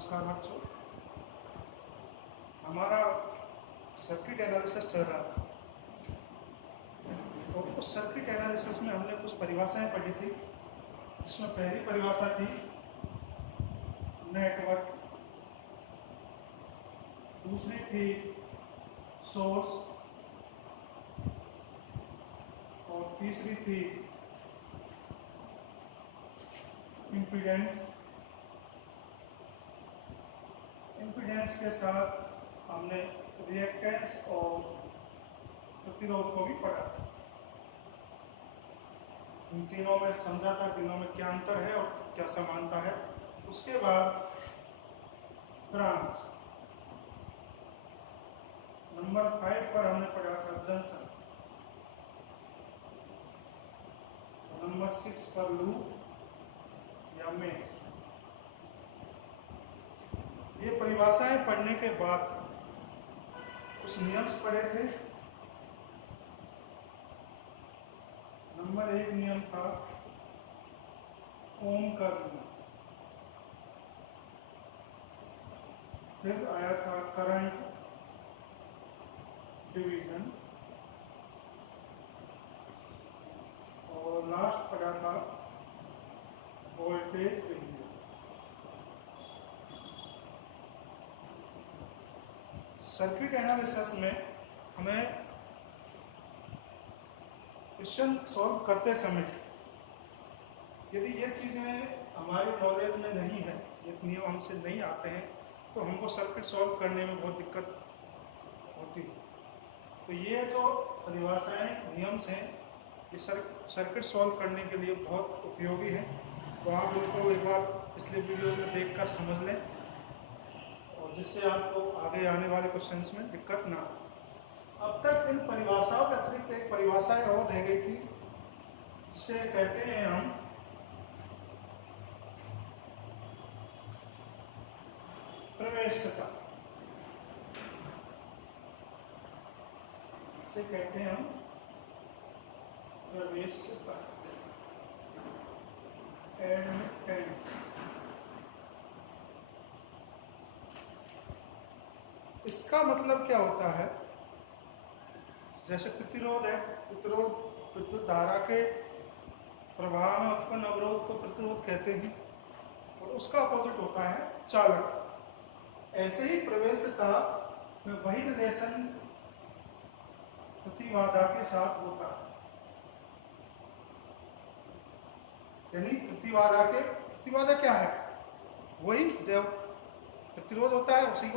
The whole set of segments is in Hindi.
नमस्कार बच्चों। हमारा सर्किट एनालिसिस चल रहा था और उस सर्किट एनालिसिस में हमने कुछ परिभाषाएं पढ़ी थी, जिसमें पहली परिभाषा थी नेटवर्क, दूसरी थी सोर्स और तीसरी थी इम्पीडेंस। इम्पीडेंस के साथ हमने रिएक्टेंस और प्रतिरोध को भी पढ़ा। इन तीनों में समझा था तीनों में क्या अंतर है और क्या समानता है। उसके बाद ब्रांच नंबर 5 पर हमने पढ़ा था जंक्शन, नंबर 6 पर लूप या मेश। ये परिभाषाएं पढ़ने के बाद कुछ नियम्स पढ़े थे। नंबर 1 नियम था ओम का नियम, फिर आया था करंट डिवीजन और लास्ट पढ़ा था वोल्टेज डिवीजन। सर्किट एनालिसिस में हमें क्वेश्चन सॉल्व करते समय यदि ये चीज़ें हमारे नॉलेज में नहीं है, ये नियम हमसे नहीं आते हैं, तो हमको सर्किट सॉल्व करने में बहुत दिक्कत होती है। तो ये जो परिभाषाएं नियम्स हैं, ये सर्किट सॉल्व करने के लिए बहुत उपयोगी है। तो आप इनको एक बार पिछले वीडियोज में देखकर समझ लें, और जिससे आपको आगे आने वाले क्वेश्चंस में दिक्कत ना हो। अब तक इन परिभाषाओं के अतिरिक्त एक परिभाषा और रह गई थी, जिसे कहते हैं हम प्रवेश्यता। इसे कहते हैं हम प्रवेश्यता, एडमिटेंस। इसका मतलब क्या होता है? जैसे प्रतिरोध है, प्रतिरोध विद्युत धारा के प्रवाह में उत्पन्न अवरोध को प्रतिरोध कहते हैं, और उसका अपोजिट होता है चालक। ऐसे ही प्रवेश्यता में वही रिलेशन प्रतिबाधा के साथ होता है, यानी प्रतिबाधा क्या है? वही जब प्रतिरोध होता है उसी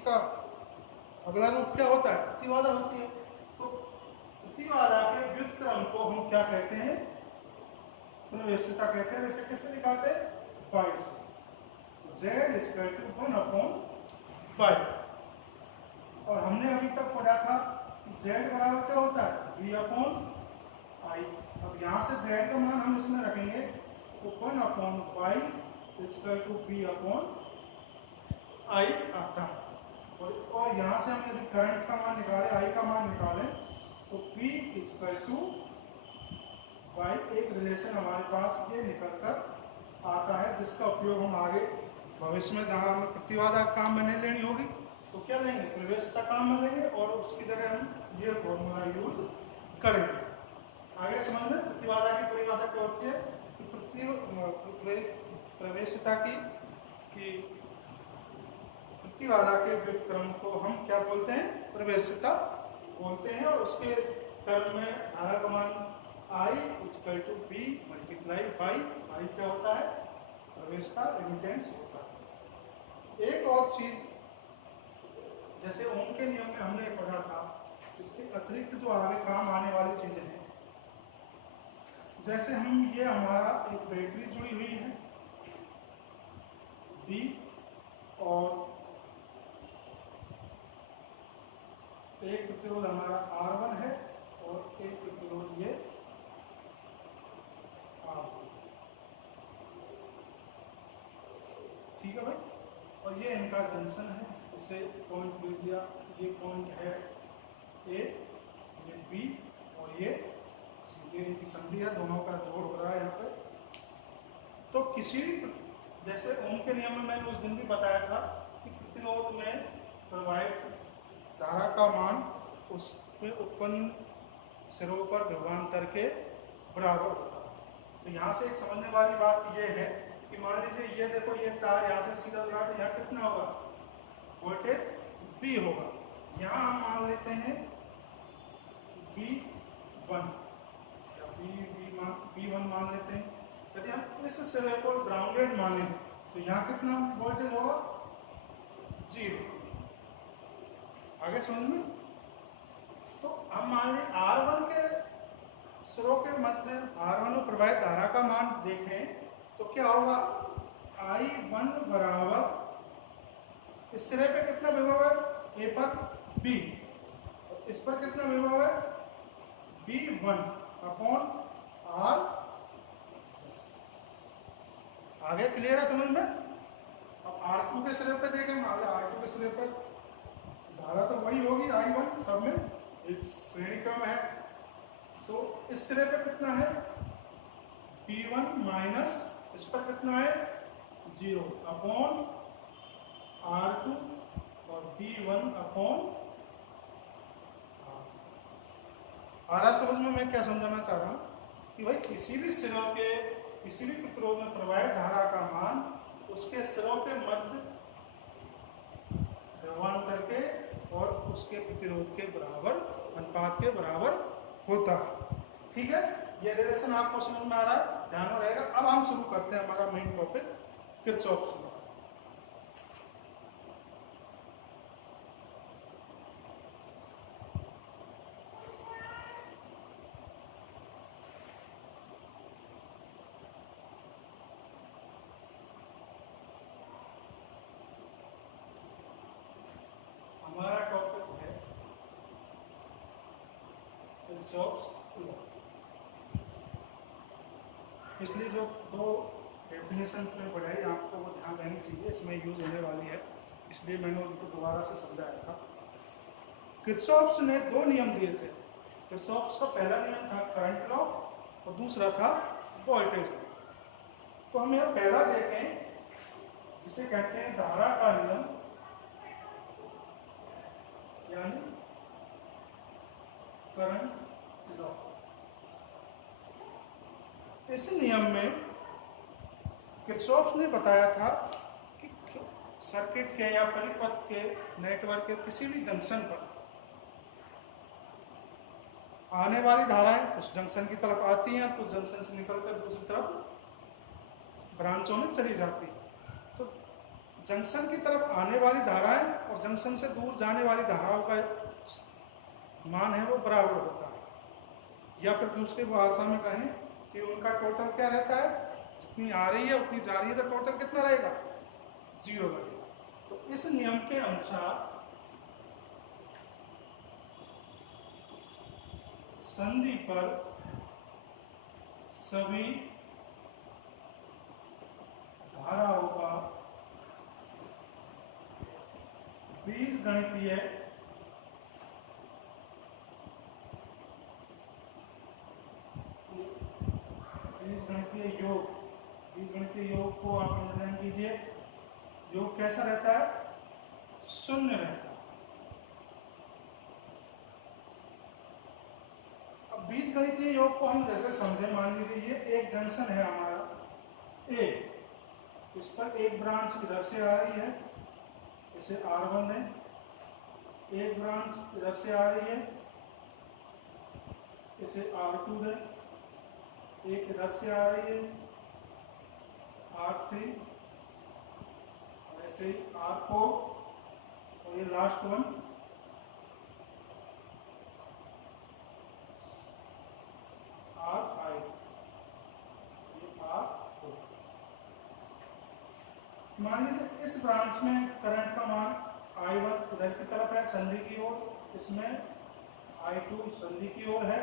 का अगला रूप क्या होता है? प्रतिबाधा होती है। तो प्रतिबाधा के व्युत्क्रम को हम क्या कहते हैं? प्रवेश्यता कहते हैं। जैसे किससे निकालते हैं? पाई से। Z=1/पाई। और हमने अभी तक पढ़ा था Z बराबर क्या होता है? V/I। अब यहाँ से Z का मान हम इसमें रखेंगे तो 1/पाई V/I आता है। और यहाँ से हम यदि करंट का मान निकालें, I का मान निकालें, तो P बाई एक रिलेशन हमारे पास ये निकल कर आता है, जिसका उपयोग हम आगे भविष्य में जहाँ हमें प्रतिबाधा काम में नहीं लेनी होगी तो क्या लेंगे? प्रवेश्यता काम में लेंगे, और उसकी जगह हम ये फॉर्मूला यूज करेंगे। आगे समझ में प्रतिबाधा की परिभाषा क्या होती है कि प्रवेश्यता की प्रतिबाधा के व्युत्क्रम को हम क्या बोलते हैं? प्रवेश्यता बोलते हैं। और उसके टर्म में धारा का मान I=B × I क्या होता है? प्रवेश्यता, एडमिटेंस होता है। एक और चीज, जैसे ओम के नियम में हमने पढ़ा था, इसके अतिरिक्त जो आगे काम आने वाली चीजें हैं, जैसे ये हमारा एक बैटरी जुड़ी हुई है B, और एक प्रतिरोध हमारा R1 है और एक प्रतिरोध ये R2। ठीक है भाई। और ये इनका जंक्शन है, इसे पॉइंट दे दिया, ये पॉइंट है A, ये B, और ये इनकी संधि है, दोनों का जोड़ हो रहा है यहाँ पे। तो किसी जैसे ओम के नियम में मैंने उस दिन भी बताया था कि प्रतिरोध में प्रवाहित धारा का मान उसमें उत्पन्न सिरों पर विभवांतर के बराबर होता है। तो यहाँ से एक समझने वाली बात यह है कि मान लीजिए ये देखो, ये तार यहाँ से सीधा जुड़ा तो यहाँ कितना होगा, वोल्टेज V होगा। यहाँ हम मान लेते हैं V1 या V1 मान लेते हैं। यदि हम इस सिरे को ग्राउंडेड माने तो यहाँ कितना वोल्टेज होगा, 0। आगे समझ में। तो हम मान लीजिए R1 के सिरों के मध्य R1 में प्रवाहित धारा का मान देखें तो क्या होगा, I1 बराबर इस सिरे पे कितना विभव है, A पर B, और इस पर कितना विभव है, V1 अपॉन R। आगे क्लियर है समझ में। अब R2 के सिरे पे देखें, मान लो R2 के सिरे पर धारा तो वही होगी I1, सब में एक श्रेणी क्रम है। तो इस सिरे पे कितना है, V1 माइनस इस पर कितना है, 0 अपॉन R2 और V1 अपॉन आ रहा समझ में। मैं क्या समझाना चाह रहा हूँ कि भाई किसी भी सिरों के किसी भी प्रतिरोध में प्रवाहित धारा का मान उसके सिरों के मध्य विभवांतर के और उसके प्रतिरोध के बराबर, अनुपात के बराबर होता है। ठीक है, ये रिलेशन आपको समझ में आ रहा है, ध्यान में रहेगा। अब हम शुरू करते हैं हमारा मेन टॉपिक, किरचॉफ लॉ। हमारा टॉपिक है किरचॉफ लॉ। पिछली जो दो डेफिनेशन पे पढ़ाई आपको वो ध्यान रहनी चाहिए, इसमें यूज होने वाली है, इसलिए मैंने उनको दोबारा से समझाया था। किरचॉफ ने दो नियम दिए थे। किरचॉफ का पहला नियम था करंट लॉ और दूसरा था वोल्टेज लॉ। तो हम यह पहला देखें, जिसे कहते हैं धारा का नियम, यानी करंट लॉ। इस नियम में किरचॉफ ने बताया था कि सर्किट के या परिपथ के नेटवर्क के किसी भी जंक्शन पर आने वाली धाराएं उस जंक्शन की तरफ आती हैं, कुछ जंक्शन से निकलकर दूसरी तरफ ब्रांचों में चली जाती है। तो जंक्शन की तरफ आने वाली धाराएं और जंक्शन से दूर जाने वाली धाराओं का मान है वो बराबर होता है, या फिर दूसरी भाषा में कहें कि उनका टोटल क्या रहता है, जितनी आ रही है उतनी जा रही है, तो टोटल कितना रहेगा, 0 रहेगा। तो इस नियम के अनुसार संधि पर सभी धाराओं का बीजगणितीय योग को आप अंडरलाइन कीजिए। योग कैसा रहता है, 0 रहता है। अब बीजगणितीय योग को हम जैसे समझे, मान लीजिए ये एक जंक्शन है हमारा ए, इस पर एक ब्रांच इधर से आ रही है, इसे R1 है, एक ब्रांच इधर से आ रही है, इसे R2 है, एक इधर से आ रही है R3, ऐसे R4, और ये लास्ट वन R5, ये R4। मान लीजिए इस ब्रांच में करंट का मान I1 इधर की तरफ है संधि की ओर, इसमें I2 संधि की ओर है,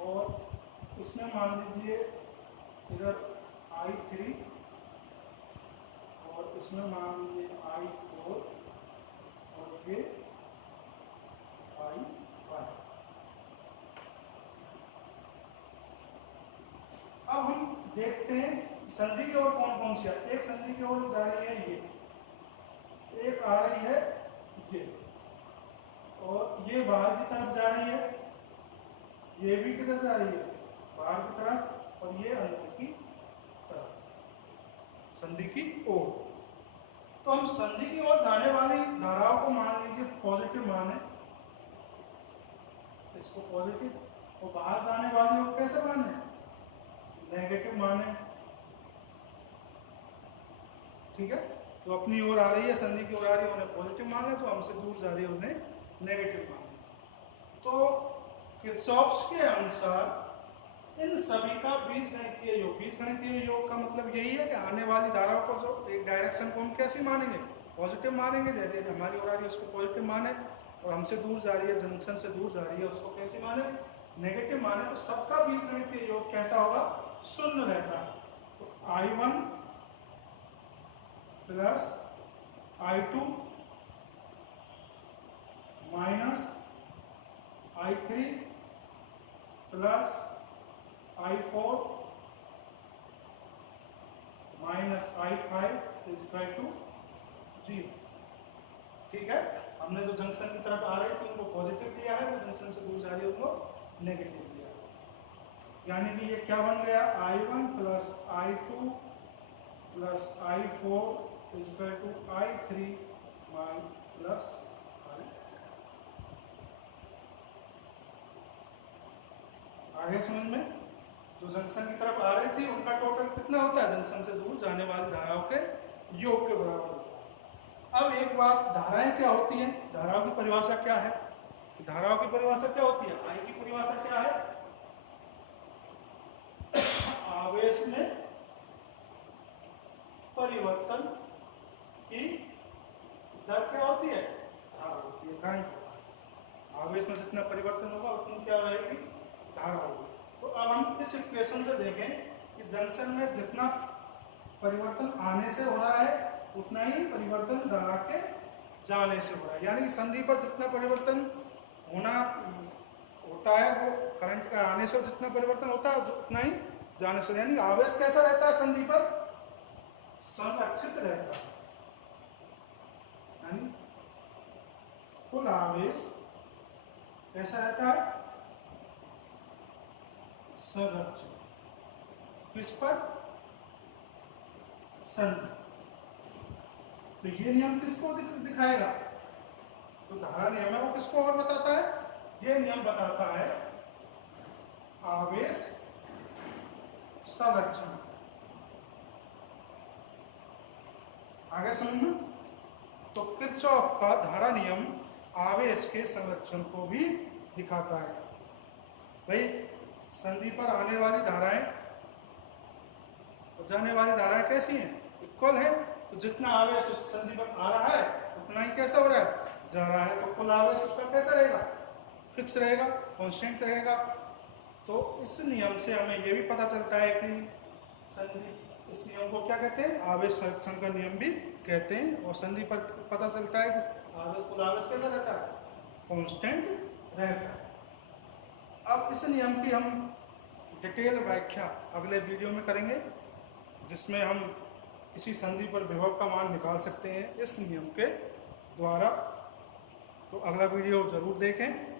और इसमें मान लीजिए इधर I3 और इसमें मान लीजिए I4 और ये I5। अब हम देखते देखते हैं संधि की ओर कौन कौन सी है। एक संधि की ओर जा रही है ये, एक आ रही है ये, और ये बाहर की तरफ जा रही है, ये भी किधर जा रही है, बाहर की तरफ, और ये अंदर की तरफ, संधि की ओर। तो हम संधि की ओर जाने वाली धाराओं को मान लीजिए पॉजिटिव मान है, इसको पॉजिटिव, और बाहर जाने वाली को कैसे मान है, नेगेटिव मान है। ठीक है, तो अपनी ओर आ रही है, संधि की ओर आ रही है, उन्हें पॉजिटिव मान है, जो हमसे दूर जा रही है उन्हें नेगेटिव मान है। तो किरचॉफ्स के अनुसार इन सभी का बीजगणितीय योग, बीजगणितीय योग का मतलब यही है कि आने वाली धाराओं को जो एक डायरेक्शन को हम कैसे मानेंगे, पॉजिटिव मानेंगे। जैसे हमारी ओर आ रही है उसको पॉजिटिव माने, और हमसे दूर जा रही है, जंक्शन से दूर जा रही है, उसको कैसे माने, नेगेटिव माने। तो सबका बीजगणितीय योग कैसा होगा, शून्य रहता है। तो I1 plus I2 minus I3 plus I4 minus I5 equal to 0। ठीक है, हमने जो जंक्शन की तरफ आ रहे थे उनको पॉजिटिव लिया है, जो जंक्शन से दूर जा रही है उनको नेगेटिव लिया है। यानी कि ये क्या बन गया, I1 plus I2 plus I4 equal to I3 plus आगे समझ में। जो जंक्शन की तरफ आ रही थी उनका टोटल कितना होता है, जंक्शन से दूर जाने वाली धाराओं के योग के बराबर होता है। अब एक बात, धाराएं क्या होती हैं, धाराओं की परिभाषा क्या है, धाराओं की परिभाषा क्या होती है, आई की परिभाषा क्या है, आवेश में परिवर्तन की दर क्या होती है, धारा होती है, करंट। आवेश में जितना परिवर्तन होगा उतनी क्या रहेगी, धारा होगी। तो अब हम इस इक्वेशन से देखें कि जंक्शन में जितना परिवर्तन आने से हो रहा है उतना ही परिवर्तन धारा के जाने से हो रहा है। यानी संधि पर जितना परिवर्तन होता है वो करंट का आने से जितना परिवर्तन होता है उतना ही जाने से। यानी आवेश कैसा रहता है संधि पर, संरक्षित रहता है। यानी कुल आवेश कैसा रहता है, संरक्षित। किस पर, संधि। तो ये नियम किसको दिखाएगा, तो धारा नियम है वो किसको और बताता है, ये नियम बताता है आवेश संरक्षण। आगे समझना। तो किरचॉफ का धारा नियम आवेश के संरक्षण को भी दिखाता है। भाई संधि पर आने वाली धाराएं और जाने वाली धाराएं कैसी हैं, इक्वल है। तो जितना आवेश उस संधि पर आ रहा है उतना ही कैसा हो रहा है, जा रहा है। तो कुल आवेश उसका कैसा रहेगा, फिक्स रहेगा, कांस्टेंट रहेगा। तो इस नियम से हमें यह भी पता चलता है कि संधि, इस नियम को क्या कहते हैं, आवेश संरक्षण का नियम भी कहते हैं। और संधि पर पता चलता है कि आवेश, कुल आवेश कैसा रहता है, कांस्टेंट रहता है। अब इस नियम की हम डिटेल व्याख्या अगले वीडियो में करेंगे, जिसमें हम किसी संधि पर विभव का मान निकाल सकते हैं इस नियम के द्वारा। तो अगला वीडियो जरूर देखें।